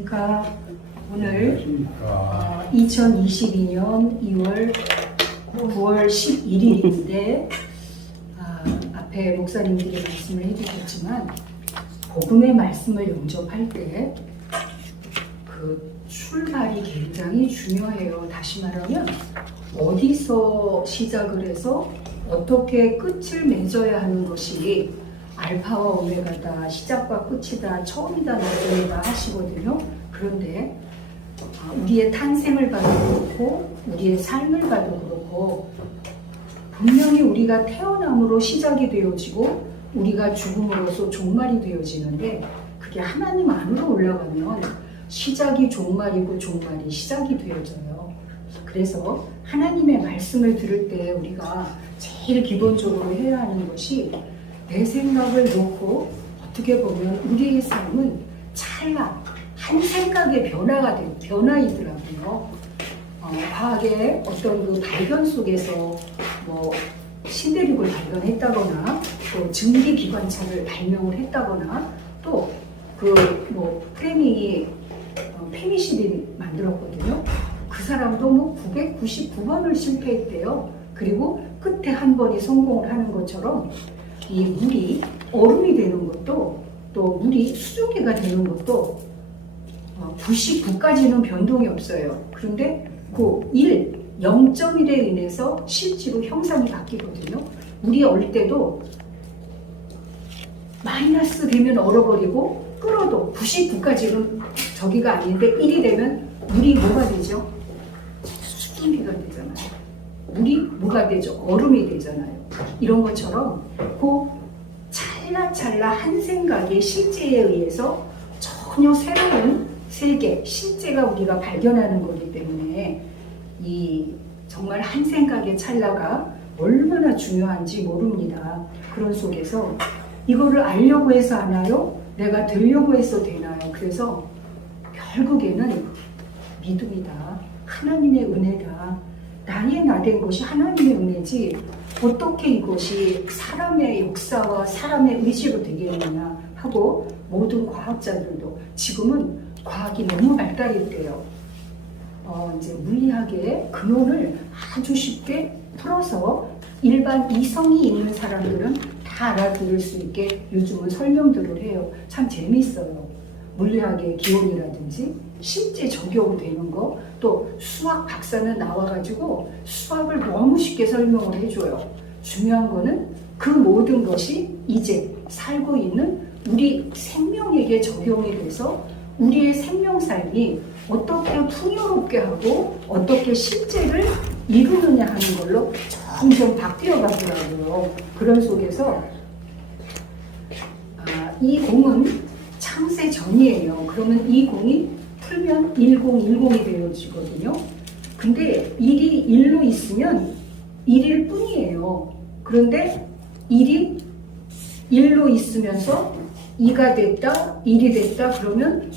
제가 오늘 2022년 2월 9월 11일인데 앞에 목사님들이 말씀을 해주셨지만 복음의 말씀을 영접할 때 그 출발이 굉장히 중요해요. 다시 말하면 어디서 시작을 해서 어떻게 끝을 맺어야 하는 것이 알파와 오메가다, 시작과 끝이다, 처음이다, 나중이다 하시거든요. 그런데 우리의 탄생을 봐도 그렇고 우리의 삶을 봐도 그렇고 분명히 우리가 태어남으로 시작이 되어지고 우리가 죽음으로써 종말이 되어지는데 그게 하나님 안으로 올라가면 시작이 종말이고 종말이 시작이 되어져요. 그래서 하나님의 말씀을 들을 때 우리가 제일 기본적으로 해야 하는 것이 내 생각을 놓고 어떻게 보면 우리의 삶은 찰나 한 생각의 변화이더라고요. 과학의 어떤 그 발견 속에서 뭐 신대륙을 발견했다거나 또 증기기관차를 발명을 했다거나 또 그 뭐 프레밍이 페니실린 만들었거든요. 그 사람도 뭐 999번을 실패했대요. 그리고 끝에 한 번이 성공을 하는 것처럼 이 물이 얼음이 되는 것도 또 물이 수증기가 되는 것도 99까지는 변동이 없어요. 그런데 그 0.1에 인해서 실제로 형상이 바뀌거든요. 물이 얼 때도 마이너스 되면 얼어버리고 끓어도 99까지는 저기가 아닌데 1이 되면 물이 뭐가 되죠? 수증기가 되잖아요. 물이 뭐가 되죠? 얼음이 되잖아요. 이런 것처럼 그 찰나찰나 한 생각의 실제에 의해서 전혀 새로운 세계, 실제가 우리가 발견하는 거기 때문에 이 정말 한 생각의 찰나가 얼마나 중요한지 모릅니다. 그런 속에서 이거를 알려고 해서 하나요? 내가 들려고 해서 되나요? 그래서 결국에는 믿음이다. 하나님의 은혜다. 나의 나된 것이 하나님의 은혜지 어떻게 이것이 사람의 역사와 사람의 의지로 되겠느냐 하고 모든 과학자들도 지금은 과학이 너무 발달했대요. 이제 물리학의 근원을 아주 쉽게 풀어서 일반 이성이 있는 사람들은 다 알아들을 수 있게 요즘은 설명들을 해요. 참 재밌어요. 물리학의 기원이라든지 실제 적용되는 거, 또 수학 박사는 나와가지고 수학을 너무 쉽게 설명을 해줘요. 중요한 거는 그 모든 것이 이제 살고 있는 우리 생명에게 적용이 돼서 우리의 생명 삶이 어떻게 풍요롭게 하고 어떻게 실제를 이루느냐 하는 걸로 점점 바뀌어 가더라고요. 그런 속에서 이 공은 창세 전이에요. 그러면 이 공이 풀면 1010이 되어지거든요. 근데 1이 1로 있으면 1일 뿐이에요. 그런데 1이 1로 있으면서 2가 됐다, 1이 됐다 그러면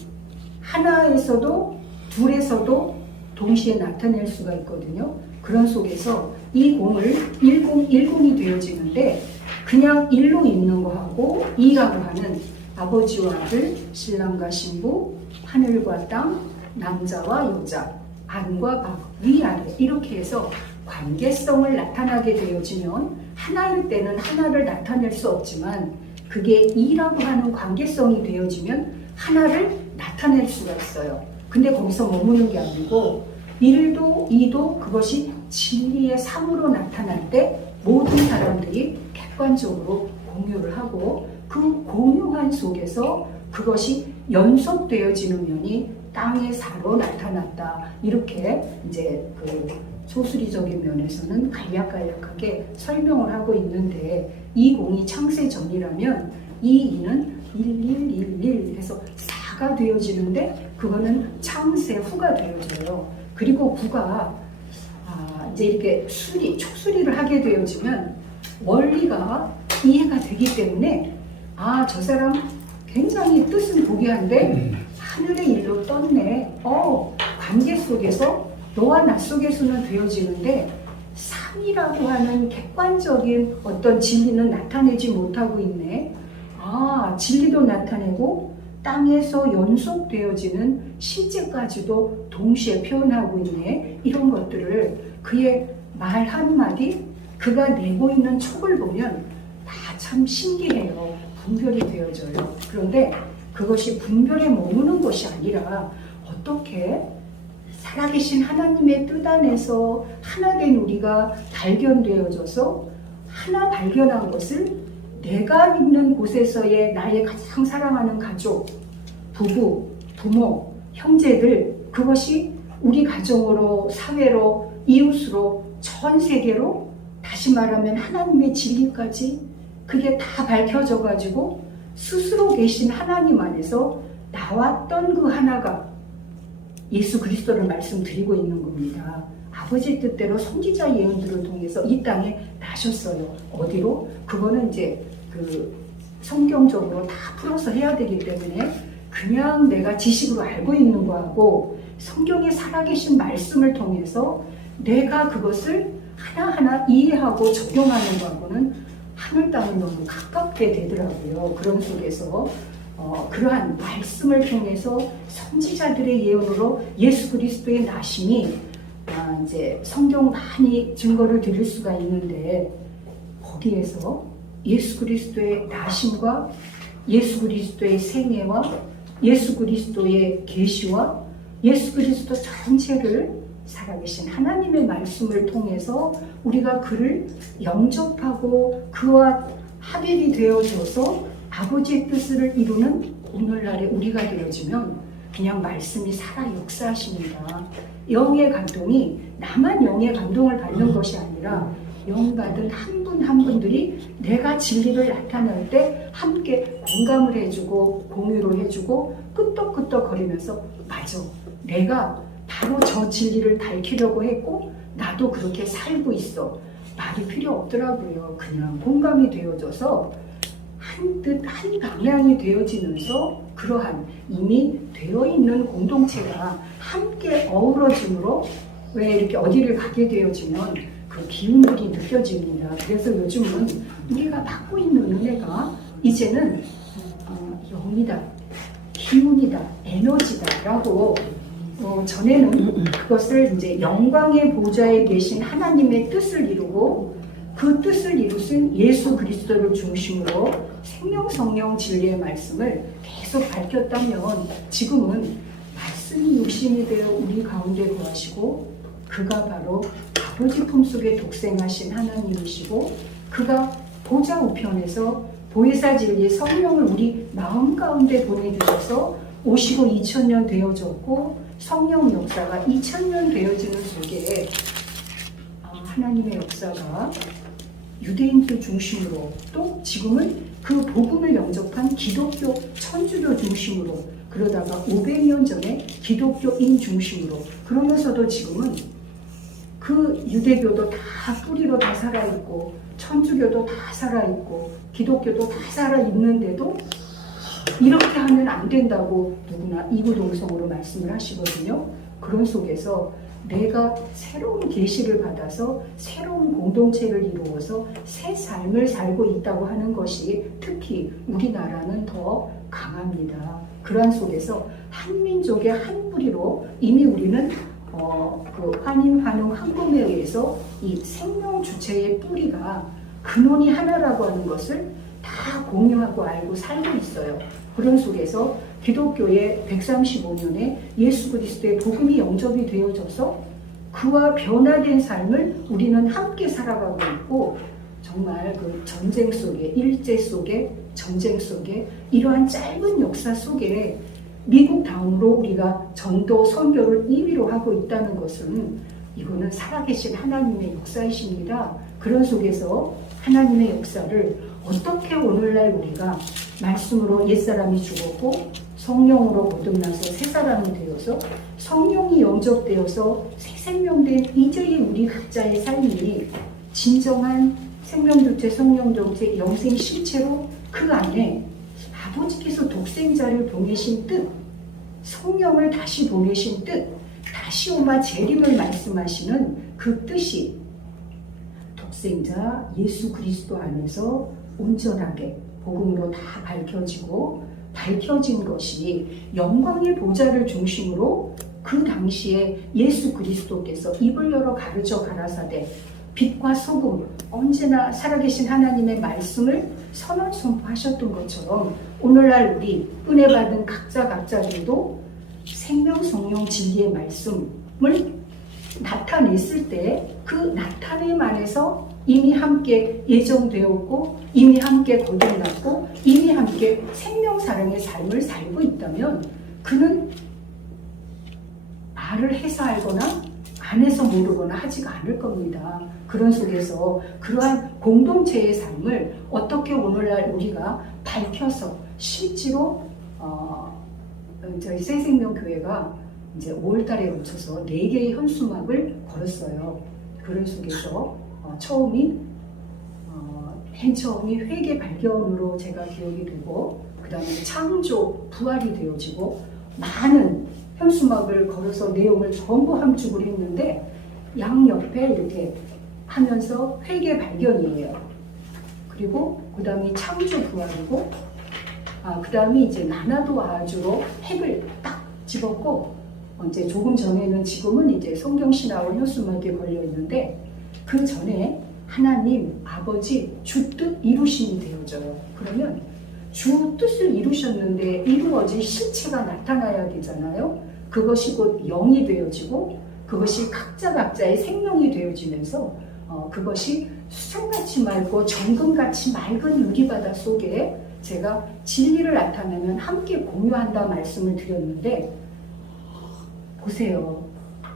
하나에서도 둘에서도 동시에 나타낼 수가 있거든요. 그런 속에서 이 공을 1010이 되어지는데 그냥 1로 있는 거하고 2라고 하는 아버지와 아들, 신랑과 신부, 하늘과 땅, 남자와 여자, 안과 밖, 위아래 이렇게 해서 관계성을 나타나게 되어지면 하나일 때는 하나를 나타낼 수 없지만 그게 2라고 하는 관계성이 되어지면 하나를 나타낼 수가 있어요. 근데 거기서 머무는 게 아니고 1도 2도 그것이 진리의 삶으로 나타날 때 모든 사람들이 객관적으로 공유를 하고 그 공유한 속에서 그것이 연속되어지는 면이 땅의 사로 나타났다. 이렇게 이제 그 소수리적인 면에서는 간략간략하게 설명을 하고 있는데 이 공이 창세 전이라면 이 2는 1111 해서 4가 되어지는데 그거는 창세 후가 되어져요. 그리고 9가 이제 이렇게 촉수리를 하게 되어지면 원리가 이해가 되기 때문에 저 사람 굉장히 뜻은 고귀한데 하늘의 일로 떴네. 관계 속에서 너와 나 속에서는 되어지는데 3이라고 하는 객관적인 어떤 진리는 나타내지 못하고 있네. 진리도 나타내고 땅에서 연속되어지는 실제까지도 동시에 표현하고 있네. 이런 것들을 그의 말 한마디, 그가 내고 있는 촉을 보면 다 참 신기해요. 분별이 되어져요. 그런데 그것이 분별에 머무는 것이 아니라 어떻게 살아계신 하나님의 뜻 안에서 하나 된 우리가 발견되어져서 하나 발견한 것을 내가 있는 곳에서의 나의 가장 사랑하는 가족, 부부, 부모, 형제들, 그것이 우리 가정으로, 사회로, 이웃으로, 전 세계로, 다시 말하면 하나님의 진리까지 그게 다 밝혀져 가지고 스스로 계신 하나님 안에서 나왔던 그 하나가 예수 그리스도를 말씀드리고 있는 겁니다. 아버지 뜻대로 선지자 예언들을 통해서 이 땅에 나셨어요. 어디로? 그거는 이제 그 성경적으로 다 풀어서 해야 되기 때문에 그냥 내가 지식으로 알고 있는 거하고 성경에 살아계신 말씀을 통해서 내가 그것을 하나하나 이해하고 적용하는 거하고는 하늘 땅을 너무 가깝게 되더라고요. 그런 속에서 그러한 말씀을 통해서 선지자들의 예언으로 예수 그리스도의 나심이 이제 성경 많이 증거를 드릴 수가 있는데 거기에서 예수 그리스도의 나심과 예수 그리스도의 생애와 예수 그리스도의 계시와 예수 그리스도 전체를 살아계신 하나님의 말씀을 통해서 우리가 그를 영접하고 그와 합일이 되어져서 아버지의 뜻을 이루는 오늘날의 우리가 되어지면 그냥 말씀이 살아 역사하십니다. 영의 감동이 나만 영의 감동을 받는 것이 아니라 영 받은 한 분 한 분들이 내가 진리를 나타낼 때 함께 공감을 해주고 공유를 해주고 끄떡끄떡 거리면서 맞아, 내가 바로 저 진리를 밝히려고 했고 나도 그렇게 살고 있어. 말이 필요 없더라고요. 그냥 공감이 되어져서 한 뜻, 한 방향이 되어지면서 그러한 이미 되어 있는 공동체가 함께 어우러짐으로 왜 이렇게 어디를 가게 되어지면 그 기운들이 느껴집니다. 그래서 요즘은 우리가 받고 있는 은혜가 이제는 영이다, 기운이다, 에너지다라고 전에는 그것을 이제 영광의 보좌에 계신 하나님의 뜻을 이루고 그 뜻을 이루신 예수 그리스도를 중심으로 생명 성령 진리의 말씀을 계속 밝혔다면 지금은 말씀이 육신이 되어 우리 가운데 거하시고 그가 바로 아버지 품속에 독생하신 하나님이시고 그가 보좌 우편에서 보혜사 진리 성령을 우리 마음 가운데 보내주셔서 오시고 2000년 되어졌고 성령 역사가 2000년 되어지는 속에 하나님의 역사가 유대인들 중심으로 또 지금은 그 복음을 영접한 기독교 천주교 중심으로 그러다가 500년 전에 기독교인 중심으로 그러면서도 지금은 그 유대교도 다 뿌리로 다 살아있고 천주교도 다 살아있고 기독교도 다 살아있는데도 이렇게 하면 안 된다고 누구나 이구동성으로 말씀을 하시거든요. 그런 속에서 내가 새로운 계시를 받아서 새로운 공동체를 이루어서 새 삶을 살고 있다고 하는 것이 특히 우리나라는 더 강합니다. 그러한 속에서 한민족의 한 뿌리로 이미 우리는 그 환인, 환웅, 한금에 의해서 이 생명 주체의 뿌리가 근원이 하나라고 하는 것을 다 공유하고 알고 살고 있어요. 그런 속에서 기독교의 135년에 예수 그리스도의 복음이 영접이 되어져서 그와 변화된 삶을 우리는 함께 살아가고 있고 정말 그 전쟁 속에 일제 속에 전쟁 속에 이러한 짧은 역사 속에 미국 다음으로 우리가 전도 선교를 2위로 하고 있다는 것은 이거는 살아계신 하나님의 역사이십니다. 그런 속에서 하나님의 역사를 어떻게 오늘날 우리가 말씀으로 옛사람이 죽었고 성령으로 거듭나서 새 사람이 되어서 성령이 영접되어서 새 생명된 이제의 우리 각자의 삶이 진정한 생명주체, 성령정체, 영생 실체로 그 안에 아버지께서 독생자를 보내신 뜻, 성령을 다시 보내신 뜻, 다시 오마 재림을 말씀하시는 그 뜻이 독생자 예수 그리스도 안에서 온전하게 복음으로 다 밝혀지고 밝혀진 것이 영광의 보좌를 중심으로 그 당시에 예수 그리스도께서 입을 열어 가르쳐 가라사대 빛과 소금, 언제나 살아계신 하나님의 말씀을 선언 선포하셨던 것처럼 오늘날 우리 은혜 받은 각자들도 생명 성령 진리의 말씀을 나타냈을 때 그 나타냄 안에서 이미 함께 예정되었고 이미 함께 거듭났고 이미 함께 생명 사랑의 삶을 살고 있다면 그는 말을 해서 알거나 안 해서 모르거나 하지가 않을 겁니다. 그런 속에서 그러한 공동체의 삶을 어떻게 오늘날 우리가 밝혀서 실제로 저희 새생명교회가 이제 5월달에 거쳐서 4개의 현수막을 걸었어요. 그런 속에서 맨 처음이 회개 발견으로 제가 기억이 되고 그 다음에 창조 부활이 되어지고 많은 현수막을 걸어서 내용을 전부 함축을 했는데 양옆에 이렇게 하면서 회개 발견이에요. 그리고 그 다음에 창조 부활이고 그 다음에 이제 나나도 아주로 핵을 딱 집었고 이제 조금 전에는 지금은 이제 성경신학원 현수막에 걸려 있는데 그 전에 하나님 아버지 주 뜻 이루심이 되어져요. 그러면 주 뜻을 이루셨는데 이루어질 실체가 나타나야 되잖아요. 그것이 곧 영이 되어지고 그것이 각자의 생명이 되어지면서 그것이 수정같이 맑고 정금같이 맑은 유리바다 속에 제가 진리를 나타내면 함께 공유한다 말씀을 드렸는데 보세요.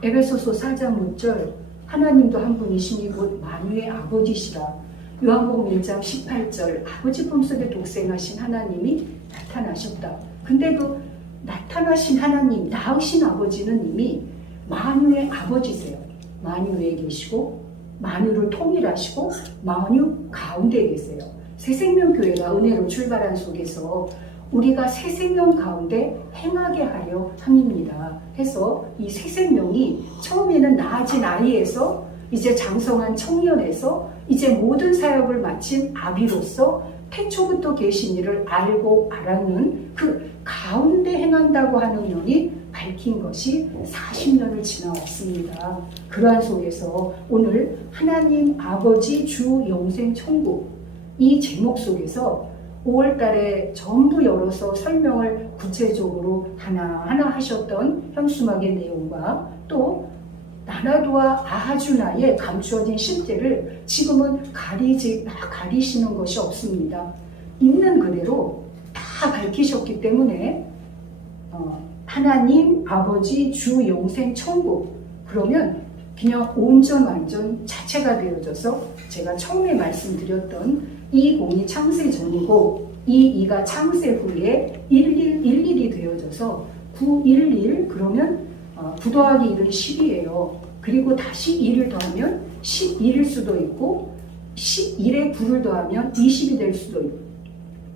에베소서 4장 6절 하나님도 한 분이시니 곧 만유의 아버지시라. 요한복음 1장 18절 아버지 품속에 독생하신 하나님이 나타나셨다. 근데 그 나타나신 하나님, 낳으신 아버지는 이미 만유의 아버지세요. 만유에 계시고 만유를 통일하시고 만유 가운데 계세요. 새생명교회가 은혜로 출발한 속에서 우리가 새생명 가운데 행하게 하려 함입니다. 해서 이 새생명이 처음에는 나아진 아이에서 이제 장성한 청년에서 이제 모든 사역을 마친 아비로서 태초부터 계신 이를 알고 알았는 그 가운데 행한다고 하는 면이 밝힌 것이 40년을 지나왔습니다. 그러한 속에서 오늘 하나님 아버지 주 영생 천국 이 제목 속에서 5월달에 전부 열어서 설명을 구체적으로 하나하나 하셨던 현수막의 내용과 또 나나도와 아하주나에 감추어진 실제를 지금은 가리시는 것이 없습니다. 있는 그대로 다 밝히셨기 때문에 하나님 아버지 주 영생 천국 그러면 그냥 온전 완전 자체가 되어져서 제가 처음에 말씀드렸던 이 공이 창세 전이고 이 2가 창세 후에 1111이 되어져서 911 그러면 9 더하기 1은 10이에요. 그리고 다시 1을 더하면 11일 수도 있고 11에 9를 더하면 20이 될 수도 있고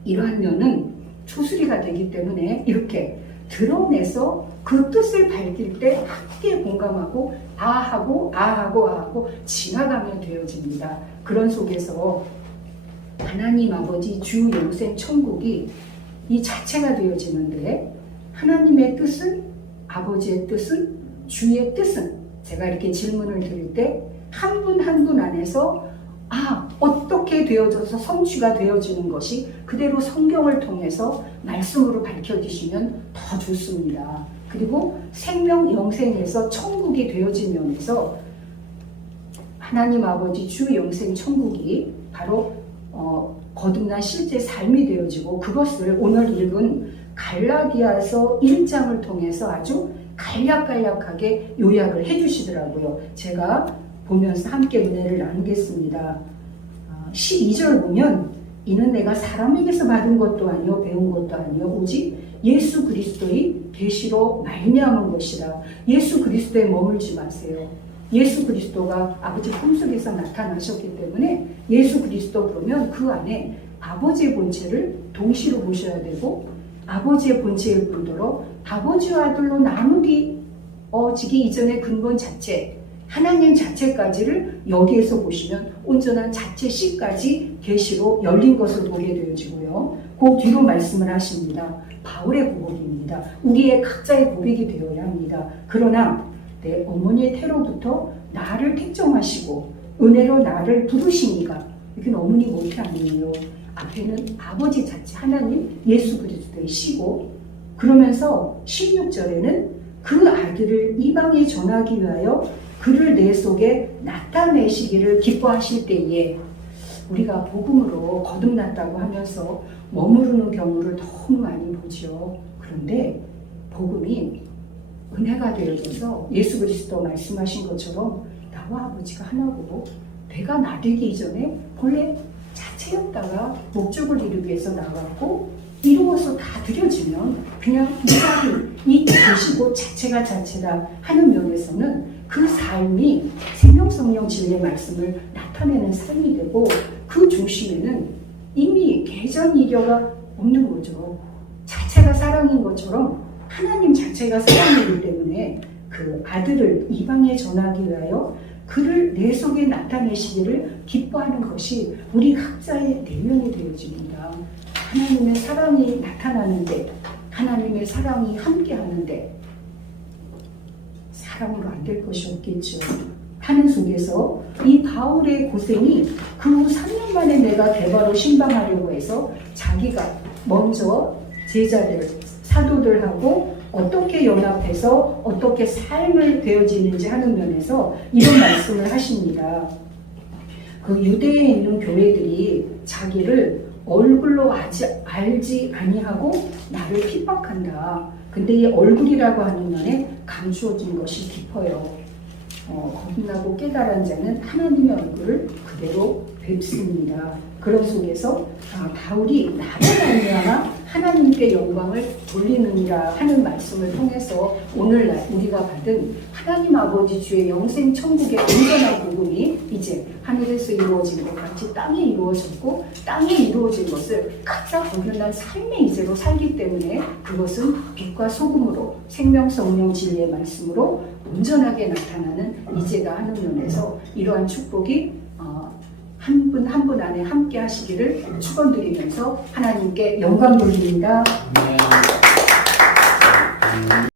이러한 면은 초수리가 되기 때문에 이렇게 드러내서 그 뜻을 밝힐 때 함께 공감하고 아하고 지나가면 되어집니다. 그런 속에서 하나님 아버지 주 영생 천국이 이 자체가 되어지는데 하나님의 뜻은 아버지의 뜻은 주의 뜻은 제가 이렇게 질문을 드릴 때 한 분 한 분 안에서 어떻게 되어져서 성취가 되어지는 것이 그대로 성경을 통해서 말씀으로 밝혀지시면 더 좋습니다. 그리고 생명 영생에서 천국이 되어진 면에서 하나님 아버지 주 영생 천국이 바로 거듭난 실제 삶이 되어지고 그것을 오늘 읽은 갈라디아서 1장을 통해서 아주 간략하게 요약을 해주시더라고요. 제가 보면서 함께 은혜를 나누겠습니다. 12절 보면 이는 내가 사람에게서 받은 것도 아니요 배운 것도 아니요 오직 예수 그리스도의 계시로 말미암은 것이라. 예수 그리스도에 머물지 마세요. 예수 그리스도가 아버지 품속에서 나타나셨기 때문에 예수 그리스도 그러면 그 안에 아버지의 본체를 동시로 보셔야 되고 아버지의 본체일 뿐더러 아버지와 아들로 나누기 지기 이전의 근본 자체 하나님 자체까지를 여기에서 보시면 온전한 자체식까지 계시로 열린 것을 보게 되어지고요. 그 뒤로 말씀을 하십니다. 바울의 고백입니다. 우리의 각자의 고백이 되어야 합니다. 그러나 내 어머니의 태로부터 나를 택정하시고 은혜로 나를 부르시니가, 이게 어머니 못해 아니에요. 앞에는 아버지 자체 하나님 예수 그리스도의 시고, 그러면서 16절에는 그 아들을 이방에 전하기 위하여 그를 내 속에 나타내시기를 기뻐하실 때에, 우리가 복음으로 거듭났다고 하면서 머무르는 경우를 너무 많이 보죠. 그런데 복음이 은혜가 되어져서 예수 그리스도 말씀하신 것처럼 나와 아버지가 하나고 내가 나되기 이전에 본래 자체였다가 목적을 이루기 위해서 나왔고 이루어서 다 드려지면 그냥 이 계시고 자체가 자체다 하는 면에서는 그 삶이 생명 성령 진리의 말씀을 나타내는 삶이 되고, 그 중심에는 이미 개전 이려가 없는 거죠. 자체가 사랑인 것처럼 하나님 자체가 사랑이기 때문에 그 아들을 이방에 전하기 위하여 그를 내 속에 나타내시기를 기뻐하는 것이 우리 각자의 내면이 되어집니다. 하나님의 사랑이 나타나는데, 하나님의 사랑이 함께하는데 사랑으로 안 될 것이 없겠죠. 하는 속에서 이 바울의 고생이 그 후 3년 만에 내가 대바로 신방하려고 해서 자기가 먼저 제자들, 사도들하고 어떻게 연합해서 어떻게 삶을 되어지는지 하는 면에서 이런 말씀을 하십니다. 그 유대에 있는 교회들이 자기를 얼굴로 알지 아니하고 나를 핍박한다. 근데 이 얼굴이라고 하는 면에 감추어진 것이 깊어요. 거듭나고 깨달은 자는 하나님의 얼굴을 그대로 뵙습니다. 그런 속에서 바울이 나를 말미암아 하나님께 영광을 돌리느니라 하는 말씀을 통해서 오늘날 우리가 받은 하나님 아버지 주의 영생 천국의 온전한 복음이 이제 하늘에서 이루어진 것 같이 땅에 이루어졌고, 땅에 이루어진 것을 각자 거듭난 삶의 이제로 살기 때문에 그것은 빛과 소금으로 생명 성령 진리의 말씀으로 온전하게 나타나는 이제가 하는 면에서 이러한 축복이 한 분 한 분 안에 함께 하시기를 축원드리면서 하나님께 영광 돌립니다.